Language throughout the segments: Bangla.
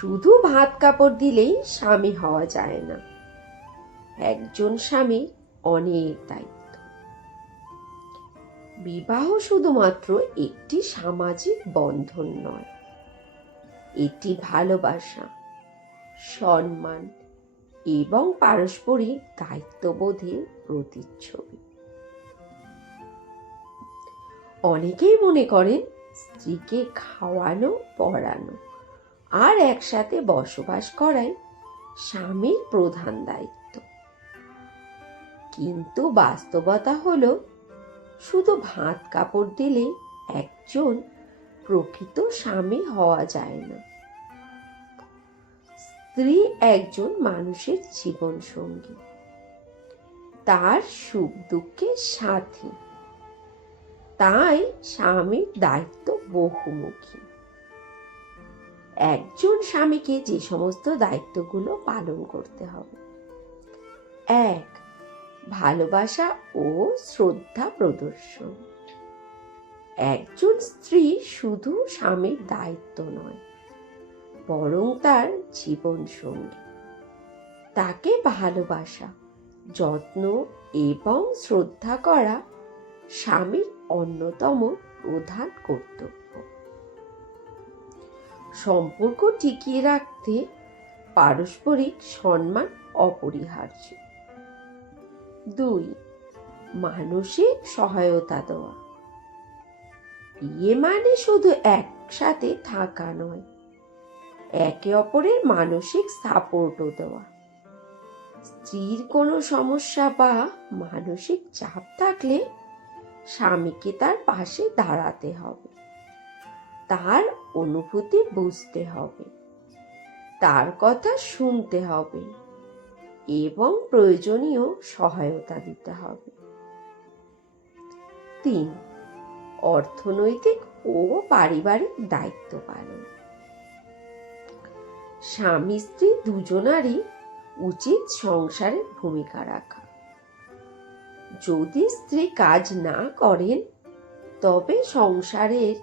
শুধু ভাত কাপড় দিলেই স্বামী হওয়া যায় না। একজন স্বামীর অনেক দায়িত্ব। বিবাহ শুধুমাত্র একটি সামাজিক বন্ধন নয়, এটি ভালোবাসা, সম্মান এবং পারস্পরিক দায়িত্ববোধের প্রতিচ্ছবি। অনেকেই মনে করেন স্ত্রীকে খাওয়ানো, পড়ানো আর একসাথে বসবাস করাই স্বামীর প্রধান দায়িত্ব। কিন্তু বাস্তবতা হলো, শুধু ভাত কাপড় দিলে একজন প্রকৃত স্বামী হওয়া যায় না। স্ত্রী একজন মানুষের জীবন সঙ্গী, তার সুখ দুঃখের সাথী। তাই স্বামীর দায়িত্ব বহুমুখী। একজন স্বামীকে যে সমস্ত দায়িত্বগুলো পালন করতে হবে: 1. ভালোবাসা ও শ্রদ্ধা প্রদর্শন। একজন স্ত্রী শুধু স্বামীর দায়িত্ব নয়, বরং তার জীবন সঙ্গী। তাকে ভালোবাসা, যত্ন এবং শ্রদ্ধা করা স্বামীর অন্যতম প্রধান কর্তব্য। সম্পর্ক টিকিয়ে রাখতে পারস্পরিক সম্মান অপরিহার্য। 2. মানসিক সহায়তা দেওয়া। বিয়ে মানে শুধু একসাথে থাকা নয়, একে অপরের মানসিক সাপোর্টও দেওয়া। স্ত্রীর কোনো সমস্যা বা মানসিক চাপ থাকলে স্বামীকে তার পাশে দাঁড়াতে হবে, তার অনুভূতি বুঝতে হবে, তার কথা শুনতে হবে এবং প্রয়োজনীয় সহায়তা দিতে হবে। 3. অর্থনৈতিক ও পারিবারিক দায়িত্ব পালন। স্বামী স্ত্রী দুজনারই উচিত সংসারের ভূমিকা রাখা। যদি স্ত্রী কাজ না করেন, তবে সংসারের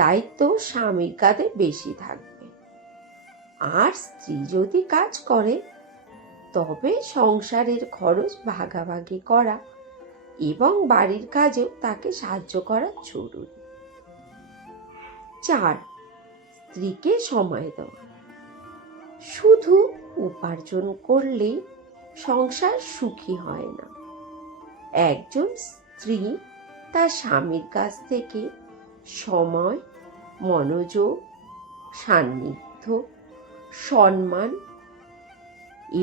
দায়িত্ব স্বামীর কাঁধে বেশি থাকবে। আর স্ত্রী যদি কাজ করে, তবে সংসারের খরচ ভাগাভাগি করা এবং বাড়ির কাজেও তাকে সাহায্য করা জরুরি। 4. স্ত্রীকে সময় দেওয়া। শুধু উপার্জন করলেই সংসার সুখী হয় না। একজন স্ত্রী তার স্বামীর কাছ থেকে সময়, মনোযোগ, সান্নিধ্য, সম্মান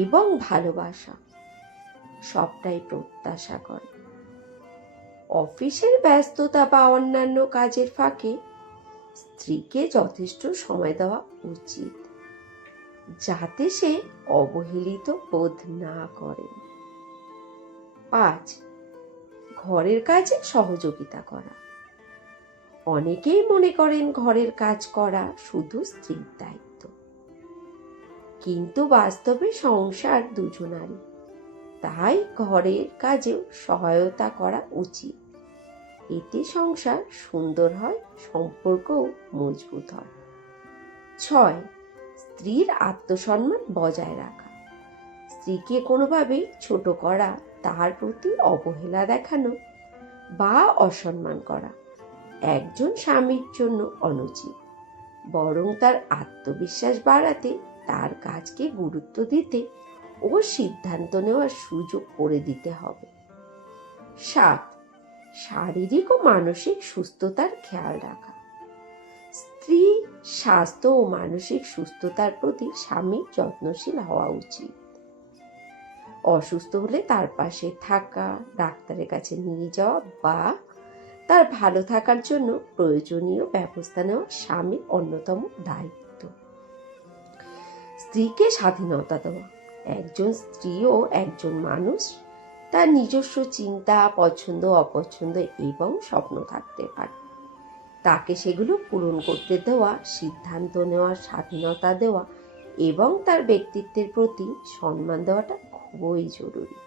এবং ভালোবাসা সবটাই প্রত্যাশা করে। অফিসের ব্যস্ততা বা অন্যান্য কাজের ফাঁকে স্ত্রীকে যথেষ্ট সময় দেওয়া উচিত, যাতে সে অবহেলিত বোধ না করে। 5. ঘরের কাজে সহযোগিতা করা। অনেকেই মনে করেন ঘরের কাজ করা শুধু স্ত্রীর দায়িত্ব, কিন্তু বাস্তবে সংসার দুজনারই। তাই ঘরের কাজেও সহায়তা করা উচিত। এতে সংসার সুন্দর হয়, সম্পর্কও মজবুত হয়। 6. স্ত্রীর আত্মসম্মান বজায় রাখা। স্ত্রীকে কোনোভাবেই ছোট করা, তার প্রতি অবহেলা দেখানো বা অসম্মান করা একজন স্বামীর জন্য অনুচিত। বরং তার আত্মবিশ্বাস বাড়াতে, তার কাজকে গুরুত্ব দিতে ও সিদ্ধান্ত নেওয়ার সুযোগ করে দিতে হবে। 7. শারীরিক ও মানসিক সুস্থতার খেয়াল রাখা। স্ত্রী স্বাস্থ্য ও মানসিক সুস্থতার প্রতি স্বামীর যত্নশীল হওয়া উচিত। অসুস্থ হলে তার পাশে থাকা, ডাক্তারের কাছে নিয়ে যাওয়া বা তার ভালো থাকার জন্য প্রয়োজনীয় ব্যবস্থা নেওয়া স্বামীর অন্যতম দায়িত্ব। স্ত্রীকে স্বাধীনতা দেওয়া। একজন স্ত্রী ও একজন মানুষ তার নিজস্ব চিন্তা, পছন্দ, অপছন্দ এবং স্বপ্ন থাকতে পারে। তাকে সেগুলো পূরণ করতে দেওয়া, সিদ্ধান্ত নেওয়ার স্বাধীনতা দেওয়া এবং তার ব্যক্তিত্বের প্রতি সম্মান দেওয়াটা খুবই জরুরি।